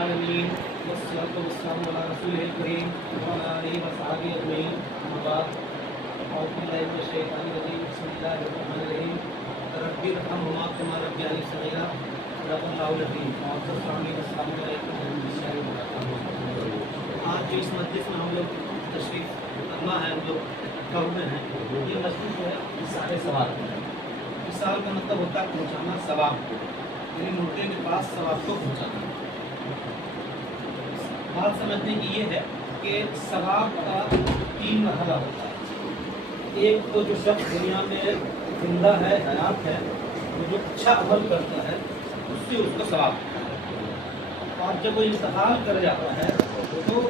العالمین والصلاۃ والسلام علی رسول الکریم وعلی آلہ وصحبہ اجمعین اما بعد اعوذ باللہ من الشیطان الرجیم بسم اللہ الرحمن الرحیم رب ارحمہما کما ربیانی صغیرا صدق اللہ العظیم معزز سامعین السلام علیکم ورحمۃ اللہ وبرکاتہ۔ آج جو اس مجلس میں ہم لوگ تشریف فرما ہے، ہم لوگ پڑھتے ہیں، یہ مجلس جو ہے اِصال ثواب ہے۔ اِصال کا مطلب ہوتا ہے پہنچانا ثواب کو، یعنی مردے کے پاس ثواب کو پہنچانا۔ بات سمجھنے کی یہ ہے کہ ثواب کا 3 مرحلہ ہوتا ہے۔ ایک تو جو شخص دنیا میں زندہ ہے، حیات ہے، وہ جو اچھا عمل کرتا ہے اس سے اس کو ثواب ہوتا ہے، اور جب وہ انتقال کر جاتا ہے تو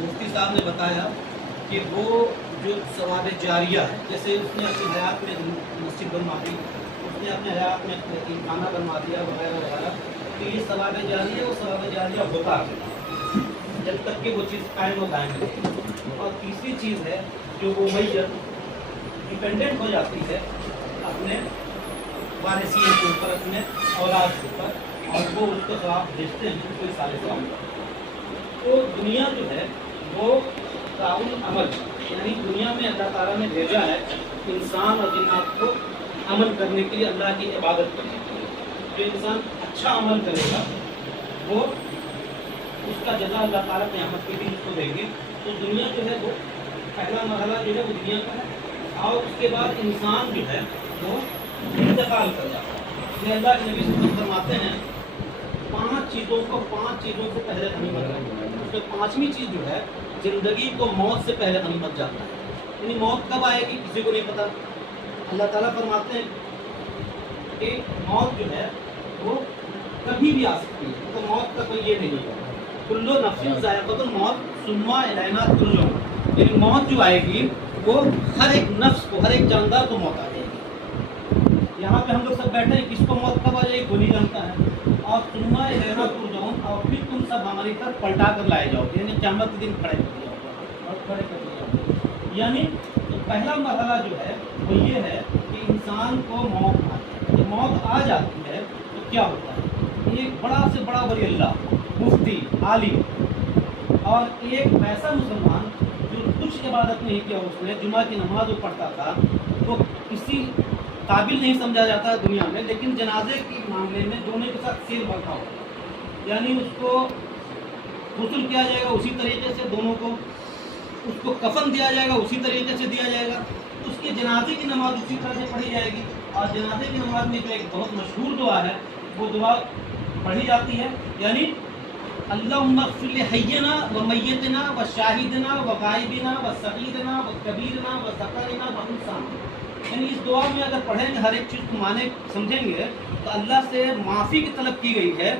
مفتی صاحب نے بتایا کہ وہ جو ثواب جاریہ ہے، جیسے اس نے اپنی حیات میں مسجد بنوا دی، اس نے اپنے حیات میں خانہ بنوا دیا وغیرہ وغیرہ، تو یہ ثواب جاریہ وہ ثواب جاریہ ہوتا ہے جب تک کہ وہ چیز قائم و دائم رہے۔ اور تیسری چیز ہے جو وہ میت ڈپینڈنٹ ہو جاتی ہے اپنے وارثین کے اوپر، اپنے اولاد کے اوپر، اور وہ اس کو ثواب بھیجتے ہیں، اس کو اِصال ثواب۔ تو دنیا جو ہے وہ تعاون عمل، یعنی دنیا میں اللہ تعالیٰ نے بھیجا ہے انسان اور جنات کو عمل کرنے کے لیے، اللہ کی عبادت کرنے کے لیے۔ جو انسان اچھا عمل کرے گا وہ اس کا جزا اللہ تعالیٰ قیامت کے دن اس کو دیں گے۔ تو دنیا جو ہے وہ پہلا مرحلہ جو ہے وہ دنیا کا ہے، اور اس کے بعد انسان جو ہے وہ انتقال کر جاتا ہے۔ یہ اللہ کے نبی صلی اللہ علیہ وسلم فرماتے ہیں 5 چیزوں سے پہلے غنیمت رکھنا ہے۔ اس میں 5ویں چیز جو ہے زندگی کو موت سے پہلے غنیمت جاننا ہے، یعنی موت کب آئے گی کسی کو نہیں پتا۔ اللہ تعالیٰ فرماتے ہیں کہ موت جو ہے وہ کبھی بھی آ سکتی ہے، تو موت کا کوئی یہ نہیں ہے۔ کلو نفس ذائقۃ الموت ثم الینا ترجعون، یعنی موت جو آئے گی وہ ہر ایک نفس کو، ہر ایک جاندار کو موت آ جائے گی۔ یہاں پہ ہم لوگ سب بیٹھے ہیں، کس کو موت کب آ جائے گی کوئی نہیں جانتا ہے۔ اور ثم الینا ترجعون، اور پھر تم سب ہماری طرف پلٹا کر لائے جاؤ گے، یعنی قیامت کے دن کھڑے کر دیا جاؤ گے اور کھڑے کر دیا جاؤ گے۔ یعنی تو پہلا مرحلہ جو ہے وہ یہ ہے کہ انسان کو موت آ جائے۔ جب موت آ جاتی ہے تو کیا ہوتا ہے؟ ایک بڑا سے بڑا ولی اللہ، مفتی، عالم، اور ایک ایسا مسلمان جو کچھ عبادت نہیں کیا، اس نے جمعہ کی نماز وہ پڑھتا تھا، وہ کسی قابل نہیں سمجھا جاتا دنیا میں، لیکن جنازے کے معاملے میں دونوں کے ساتھ سیر بڑھتا ہوگا، یعنی اس کو غسل کیا جائے گا اسی طریقے سے، دونوں کو اس کو کفن دیا جائے گا اسی طریقے سے دیا جائے گا، اس کے جنازے کی نماز اسی طرح سے پڑھی جائے گی۔ اور جنازے کی نماز میں جو ایک بہت مشہور دعا ہے وہ دعا پڑھی جاتی ہے، یعنی اللہم اغفر لحینا و میتنا و شاہدنا و غائبنا و صغیرنا و کبیرنا و ذکرنا و انثانا، یعنی اس دعا میں اگر پڑھیں گے، ہر ایک چیز کو معنی سمجھیں گے تو اللہ سے معافی کی طلب کی گئی ہے۔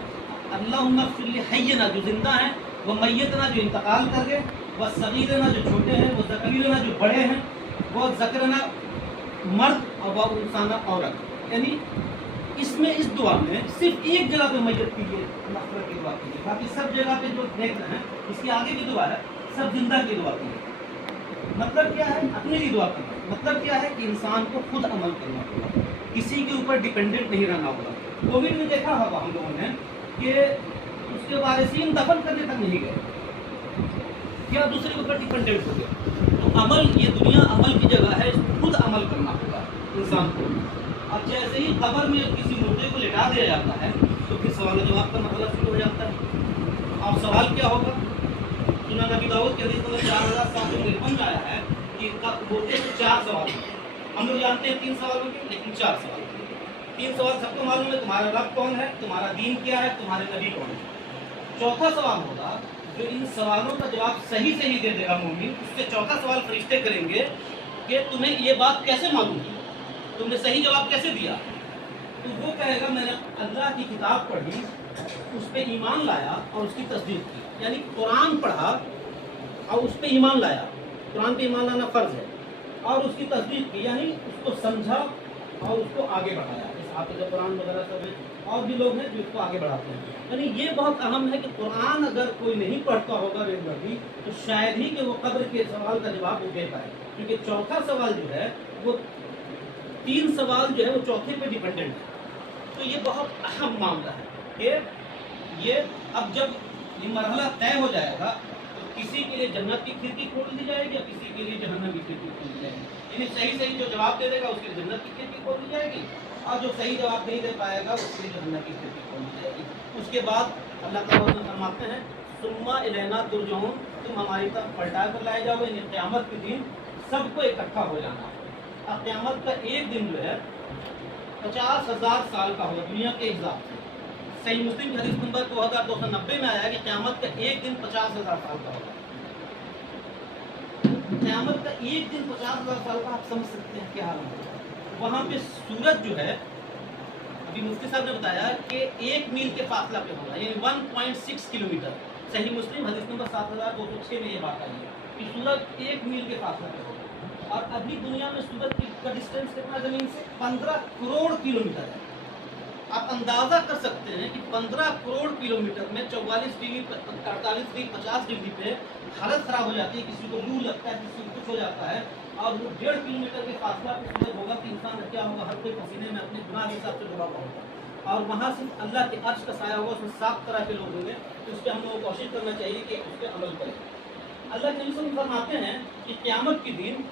اللہم اغفر لحینا جو زندہ ہیں، وہ میتنا جو انتقال کر گئے، وہ صغیرنا جو چھوٹے ہیں، وہ ذکرنا جو بڑے ہیں، وہ ذکرنا مرد اور وہ انسانہ عورت، یعنی اس میں اس دعا میں صرف ایک جگہ پہ میت کی مغفرت کی دعا کی ہے، باقی سب جگہ پہ جو دیکھ رہے ہیں اس کے آگے کی دعا ہے سب زندہ کی دعا کی ہے۔ مطلب کیا ہے؟ اپنے لیے دعا کی ہے۔ مطلب کیا ہے کہ انسان کو خود عمل کرنا ہوگا، کسی کے اوپر ڈیپینڈنٹ نہیں رہنا ہوگا۔ کووڈ میں دیکھا ہوگا ہم لوگوں نے کہ اس کے وارثین دفن کرنے تک نہیں گئے، کیا دوسرے کے اوپر ڈیپینڈنٹ ہو گیا۔ تو عمل، یہ دنیا عمل کی جگہ ہے، خود عمل کرنا ہوگا انسان کو۔ اب جیسے ہی قبر میں کسی مردے کو لٹا دیا جاتا ہے تو پھر سوال و جواب کا مسئلہ شروع ہو جاتا ہے۔ اب سوال کیا ہوگا؟ سنن نبی داؤد کے حدیث میں 4753 میں آیا ہے کہ مردے سے 4 سوال ہیں۔ ہم لوگ جانتے ہیں 3 سوال ہوں گے، لیکن 4 سوال ہیں۔ 3 سوال سب کو معلوم ہے، تمہارا رب کون ہے، تمہارا دین کیا ہے، تمہارے نبی کون ہے۔ چوتھا سوال ہوگا، جو ان سوالوں کا جواب صحیح صحیح دے دے گا مومن، اس سے چوتھا سوال فرشتے کریں گے کہ تمہیں یہ بات کیسے معلوم ہے، تم نے صحیح جواب کیسے دیا؟ تو وہ کہے گا میں نے اللہ کی کتاب پڑھی، اس پہ ایمان لایا اور اس کی تصدیق کی، یعنی قرآن پڑھا اور اس پہ ایمان لایا، قرآن پہ ایمان لانا فرض ہے، اور اس کی تصدیق کی، یعنی اس کو سمجھا اور اس کو آگے بڑھایا۔ اس حافظ قرآن وغیرہ سب ہیں، اور بھی لوگ ہیں جو اس کو آگے بڑھاتے ہیں۔ یعنی یہ بہت اہم ہے کہ قرآن اگر کوئی نہیں پڑھتا ہوگا ریگولرلی تو شاید ہی کہ وہ قبر کے سوال کا جواب وہ دے پائے، کیونکہ چوتھا سوال جو ہے وہ 3 سوال جو ہے وہ چوتھے پہ ڈیپینڈنٹ ہے۔ تو یہ بہت اہم معاملہ ہے کہ یہ اب جب یہ مرحلہ طے ہو جائے گا تو کسی کے لیے جنت کی کھڑکی کھول دی جائے گی اور کسی کے لیے جہنم کی کھڑکی کھول دی جائے گی. یعنی صحیح جو جواب دے دے گا اس کے لیے جنت کی کھڑکی کھول دی جائے گی اور جو صحیح جواب نہیں دے پائے گا اس کے لیے جہنم کی کھڑکی کھول دی جائے گی. اس کے بعد اللہ تعالیٰ فرماتے ہیں ثم الینا ترجعون, تم ہماری طرف پلٹا کر لائے جاؤ گے. یعنی قیامت کے دن سب کو اکٹھا ہو جانا ہے. اور قیامت کا ایک دن جو ہے 50,000 سال کا ہوگا دنیا کے حساب سے. صحیح مسلم حدیث نمبر 2290 میں آیا کہ قیامت کا ایک دن 50,000 سال کا ہوگا. قیامت کا ایک دن 50,000 سال کا آپ سمجھ سکتے ہیں کیا حال ہوگا. وہاں پہ سورج جو ہے ابھی مفتی صاحب نے بتایا کہ 1 میل کے فاصلہ پہ ہوگا, یعنی 1.6 کلومیٹر. صحیح مسلم حدیث نمبر 7206 میں یہ بات آئی ہے کہ سورج 1 میل کے فاصلہ پہ ہوگا. اور ابھی دنیا میں سورج کا ڈسٹینس کتنا زمین سے 15 کروڑ کلومیٹر ہے. آپ اندازہ کر سکتے ہیں کہ 15 کروڑ کلومیٹر میں 44 ڈگری 48 ڈگری 50 ڈگری پہ حالت خراب ہو جاتی ہے. کسی کو لو لگتا ہے, کسی کو کچھ ہو جاتا ہے. اور وہ 1.5 کلومیٹر کے فاصلہ پہ سورج ہوگا کہ انسان کیا ہوگا, ہر کوئی پسینے میں اپنے گناہ کے حساب سے ڈوبا ہوا ہوگا. اور وہاں سے اللہ کے عرش کا سایہ ہوگا, اس میں 7 طرح کے لوگ ہوں گے. تو اس پہ ہم لوگوں کو کوشش کرنا چاہیے کہ اس پہ عمل کریں. اللہ کے رسول فرماتے ہیں کہ قیامت کے دن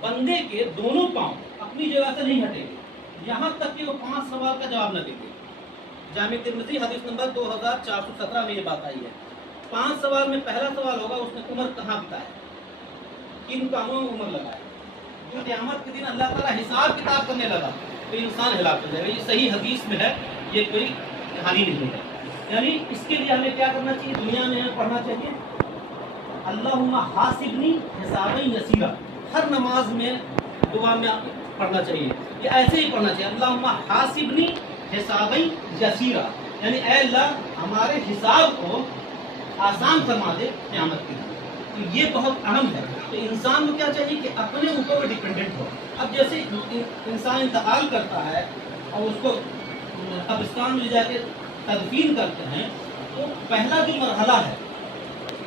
بندے کے دونوں پاؤں اپنی جگہ سے نہیں ہٹیں گے یہاں تک کہ وہ 5 سوال کا جواب نہ دیں گے. جامع ترمذی حدیث نمبر 2417 میں یہ بات آئی ہے. 5 سوال میں پہلا سوال ہوگا اس نے عمر کہاں بتایا, کن کاموں میں عمر لگایا. جو قیامت کے دن اللہ تعالیٰ حساب کتاب کرنے لگا تو انسان ہلاک ہو جائے گا. یہ صحیح حدیث میں ہے, یہ کوئی کہانی نہیں ہے. یعنی اس کے لیے ہمیں کیا کرنا چاہیے, دنیا میں ہمیں پڑھنا چاہیے اللہم حاسبنی حسابا یسیرا. ہر نماز میں دعا میں پڑھنا چاہیے, یہ ایسے ہی پڑھنا چاہیے اللہم حاسبنی حسابا یسیرا, یعنی اے اللہ ہمارے حساب کو آسان فرما دے قیامت کے دن. تو یہ بہت اہم ہے. تو انسان کو کیا چاہیے کہ اپنے اوپر ڈیپینڈنٹ ہو. اب جیسے انسان انتقال کرتا ہے اور اس کو قبرستان میں لے جا کے تدفین کرتے ہیں تو پہلا جو مرحلہ ہے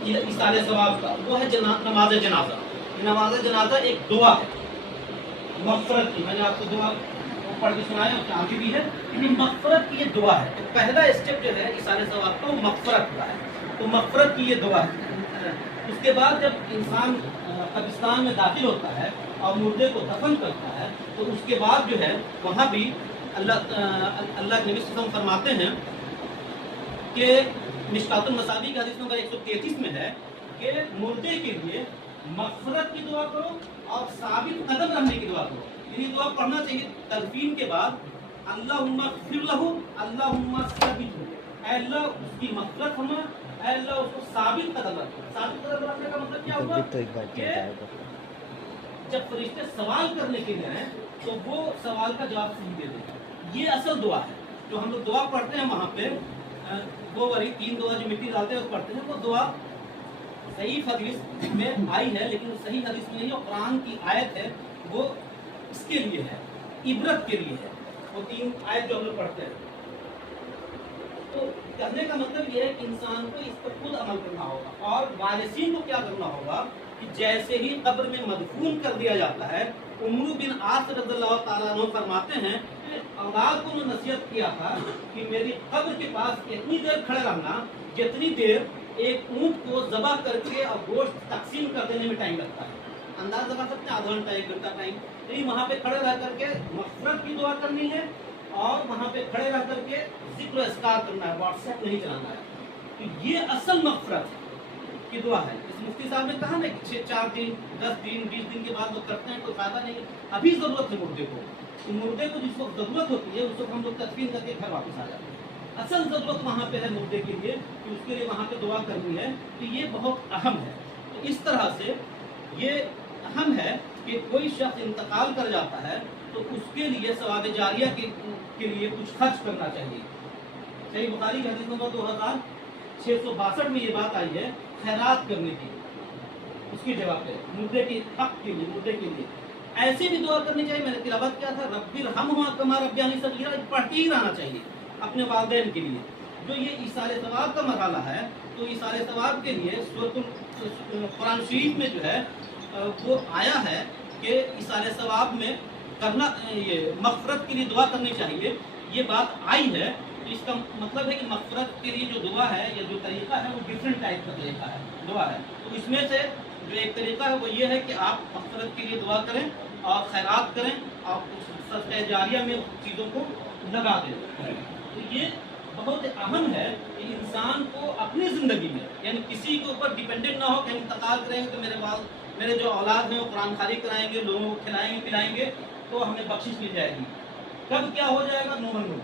یہ ایصال ثواب کا وہ ہے نماز جنازہ. نماز جنازہ ایک دعا ہے مغفرت کی. میں نے آپ کو دعا پڑھ کے سنایا, آگے بھی ہے. مغفرت کی یہ دعا ہے. تو پہلا اسٹیپ جو ہے ایصال ثواب کا وہ مغفرت کا ہے. تو مغفرت کی یہ دعا ہے. اس کے بعد جب انسان قبرستان میں داخل ہوتا ہے اور مردے کو دفن کرتا ہے تو اس کے بعد جو ہے وہاں بھی اللہ کے نبی صلی اللہ علیہ وسلم فرماتے ہیں کہ مشکات المصابیح کی حدیث نمبر 133 میں ہے کہ مردے کے لیے مغفرت کی دعا کرو اور ثابت قدم رہنے کی دعا کرو. یہ دعا پڑھنا چاہیے تدفین کے بعد. اللہم اغفر لہ اللہم ثبتہ, اے اللہ اس کی مغفرت فرما, اے اللہ اس کو ثابت قدم رکھو. ثابت قدم رکھنے کا مطلب کیا ہوگا کہ جب فرشتے سوال کرنے کے لیے آئیں تو وہ سوال کا جواب صحیح دے دیں. یہ اصل دعا ہے جو ہم لوگ دعا پڑھتے ہیں. وہاں پہ وہ والی 3 دعا جو مٹی ڈالتے ہیں وہ پڑھتے ہیں, وہ دعا صحیح حدیث میں آئی ہے لیکن صحیح حدیث میں نہیں. قرآن کی آیت ہے وہ اس کے لیے ہے, عبرت کے لیے ہے. وہ 3 آیت جو ہم لوگ پڑھتے ہیں. تو کہنے کا مطلب یہ ہے کہ انسان کو اس پر خود عمل کرنا ہوگا. اور وارثین کو کیا کرنا ہوگا کہ جیسے ہی قبر میں مدفون کر دیا جاتا ہے, عمرو بن عاص رضی اللہ تعالیٰ عنہ فرماتے ہیں کہ اولاد کو نصیحت کیا تھا کہ میری قبر کے پاس اتنی دیر کھڑے رہنا جتنی دیر ایک اونٹ کو ذبح کر کے اور گوشت تقسیم کر دینے میں ٹائم لگتا ہے. انداز لگا سکتے ہیں, آدھا گھنٹہ 1 گھنٹہ ٹائم. یعنی وہاں پہ کھڑے رہ کر کے مغفرت کی دعا کرنی ہے اور وہاں پہ کھڑے رہ کر کے ذکر و اذکار کرنا ہے, واٹس ایپ نہیں چلانا ہے. تو یہ اصل مغفرت کی دعا ہے. اس مفتی صاحب نے کہا نا کہ 4 دن 10 دن 20 دن کے بعد لوگ کرتے ہیں, کوئی فائدہ نہیں. ابھی ضرورت ہے مردے کو, تو مردے کو جس وقت ضرورت ہوتی ہے اس وقت ہم لوگ تدفین کر کے گھر واپس آ جاتے ہیں. اصل ضرورت وہاں پہ ہے مردے کے لیے کہ اس کے لیے وہاں پہ دعا کرنی ہے. تو یہ بہت اہم ہے. تو اس طرح سے یہ اہم ہے کہ کوئی شخص انتقال کر جاتا ہے تو اس کے لیے ثواب جاریہ کے لیے کچھ خرچ کرنا چاہیے. صحیح بخاری کی حدیث نمبر 2662 میں یہ بات آئی ہے خیرات کرنے کی, اس کی جگہ پہ مردے کے حق کے لیے, مردے کے لیے ایسے بھی دعا کرنی چاہیے. میں نے تلاوت کیا تھا رب ارحمہما کما ربیانی صغیرا, پڑھتے ہی رہنا چاہیے اپنے والدین کے لیے. جو یہ ایصال ثواب کا مرحلہ ہے تو ایصال ثواب کے لیے قرآن شریف میں جو ہے وہ آیا ہے کہ ایصال ثواب میں کرنا, یہ مغفرت کے لیے دعا کرنی چاہیے. یہ بات آئی ہے. تو تو اس کا مطلب ہے کہ مغفرت کے لیے جو دعا ہے یا جو طریقہ ہے وہ ڈفرینٹ ٹائپ کا طریقہ ہے دعا ہے. تو اس میں سے جو ایک طریقہ ہے وہ یہ ہے کہ آپ مغفرت کے لیے دعا کریں اور خیرات کریں اور صدقہ جاریہ میں چیزوں کو لگا دیں. تو یہ بہت اہم ہے کہ انسان کو اپنی زندگی میں یعنی کسی کے اوپر ڈیپینڈنٹ نہ ہو کہ ہم انتقال کریں گے تو میرے جو اولاد ہیں وہ قرآن خوانی کرائیں گے, لوگوں کو کھلائیں گے پلائیں گے تو ہمیں بخشش مل جائے گی. کب کیا ہو جائے گا؟ نو من.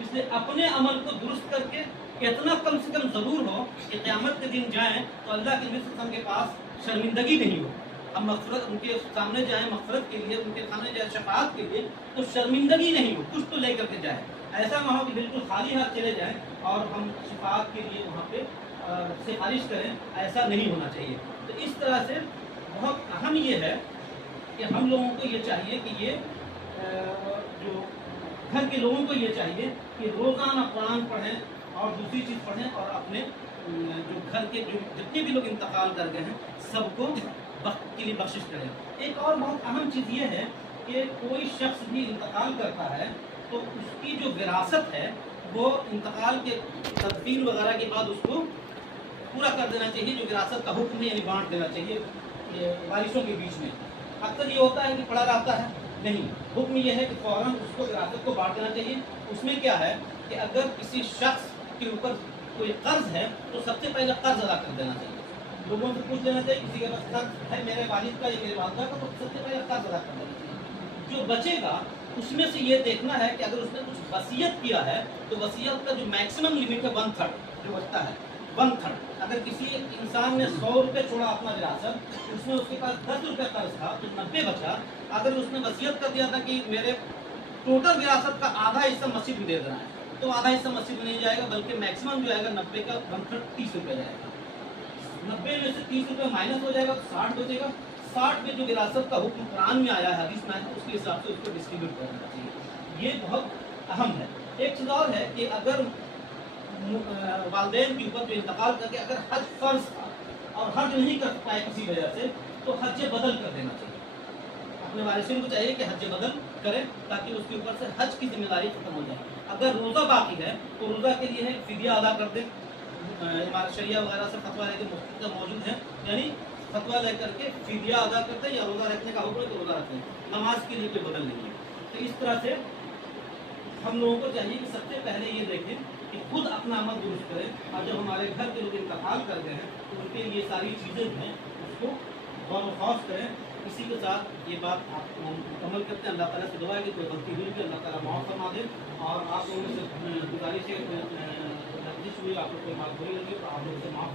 اس لیے اپنے عمل کو درست کر کے اتنا کم سے کم ضرور ہو کہ قیامت کے دن جائیں تو اللہ کے نبی صلی اللہ علیہ وسلم کے پاس شرمندگی نہیں ہو. ہم مغفرت ان کے سامنے جائیں مغفرت کے لیے, ان کے سامنے جائیں شفاعت کے لیے, تو شرمندگی نہیں ہو, کچھ تو لے کر کے جائیں. ایسا نہ ہو کہ بالکل خالی ہاتھ چلے جائیں اور ہم شفاعت کے لیے وہاں پہ سفارش کریں. ایسا نہیں ہونا چاہیے. تو اس طرح سے بہت اہم یہ ہے کہ ہم لوگوں کو یہ چاہیے کہ یہ جو گھر کے لوگوں کو یہ چاہیے کہ روزانہ قرآن پڑھیں اور دوسری چیز پڑھیں اور اپنے جو گھر کے جو جتنے بھی لوگ انتقال کر گئے ہیں سب کو کے لیے بخشش کریں. ایک اور بہت اہم چیز یہ ہے کہ کوئی شخص بھی انتقال کرتا ہے تو اس کی جو وراثت ہے وہ انتقال کے تدفین وغیرہ کے بعد اس کو پورا کر دینا چاہیے. جو وراثت کا حکم ہے یعنی بانٹ دینا چاہیے وارثوں کے بیچ میں. اکثر یہ ہوتا ہے کہ پڑا رہتا ہے, نہیں, حکم یہ ہے کہ فوراً اس کو وراثت کو بانٹ دینا چاہیے. اس میں کیا ہے کہ اگر کسی شخص کے اوپر کوئی قرض ہے تو سب سے پہلے قرض ادا کر دینا چاہیے. لوگوں سے پوچھ لینا چاہیے کسی کے پاس قرض ہے میرے والد کا یا میرے والدہ کا, تو سب سے پہلے قرض ادا کر دینا چاہیے. جو بچے گا اس میں سے یہ دیکھنا ہے کہ اگر اس نے کچھ وصیت کیا ہے تو وصیت کا جو میکسیمم لمٹ ہے 1/3 جو بچتا ہے 1/3. اگر کسی انسان نے 100 روپے چھوڑا اپنا وراثت, اس میں اس کے پاس 10 روپے قرض تھا تو 90 بچا. اگر اس نے وصیت کر دیا تھا کہ میرے ٹوٹل وراثت کا آدھا حصہ مسجد میں دے دینا ہے تو آدھا حصہ مسجد میں نہیں جائے گا بلکہ میکسیمم جو آئے گا 90 کا 1/3 30 روپے جائے گا. 90 میں سے 30 روپے مائنس ہو جائے گا تو 60 بچے گا. 60 میں جو وراثت کا حکم قرآن میں آیا ہے حدیث میں آیا ہے اس کے حساب سے اس کو ڈسٹریبیوٹ کرنا چاہیے. یہ بہت اہم ہے. ایک چیز اور ہے کہ اگر والدین کے اوپر جو انتقال کر کے اگر حج فرض تھا اور حج نہیں کر پائے کسی وجہ سے تو حج بدل کر دینا چاہیے. اپنے وارثین کو چاہیے کہ حج بدل کریں تاکہ اس کے اوپر سے حج کی ذمہ داری ختم ہو جائے. اگر روزہ باقی ہے تو روزہ کے لیے فدیہ ادا کر دیں. ہمارے شریعہ وغیرہ سے فتویٰ لے کے مفتی موجود ہیں, یعنی فتویٰ لے کر کے فدیہ ادا کرتے ہیں یا روزہ رکھنے کا حکم ہے تو روزہ رکھتے ہیں. نماز کے لیے کوئی بدل نہیں ہے. تو اس طرح سے ہم لوگوں کو چاہیے کہ سب سے پہلے یہ دیکھیں کہ خود اپنا عمل درست کریں, اور جب ہمارے گھر کے لوگ انتقال کر گئے ہیں تو ان کے لیے ساری چیزیں ہیں اس کو غور و خوض کریں. اسی کے ساتھ یہ بات آپ کو مکمل کرتے ہیں. اللہ تعالیٰ سے دعا ہے کہ کوئی غلطی ہوئی کہ اللہ تعالیٰ معاف فرما دے, اور آپ لوگوں سے گزارش ہے لفظ ہوئی آپ لوگ کوئی بات بری لگی تو آپ لوگوں سے معاف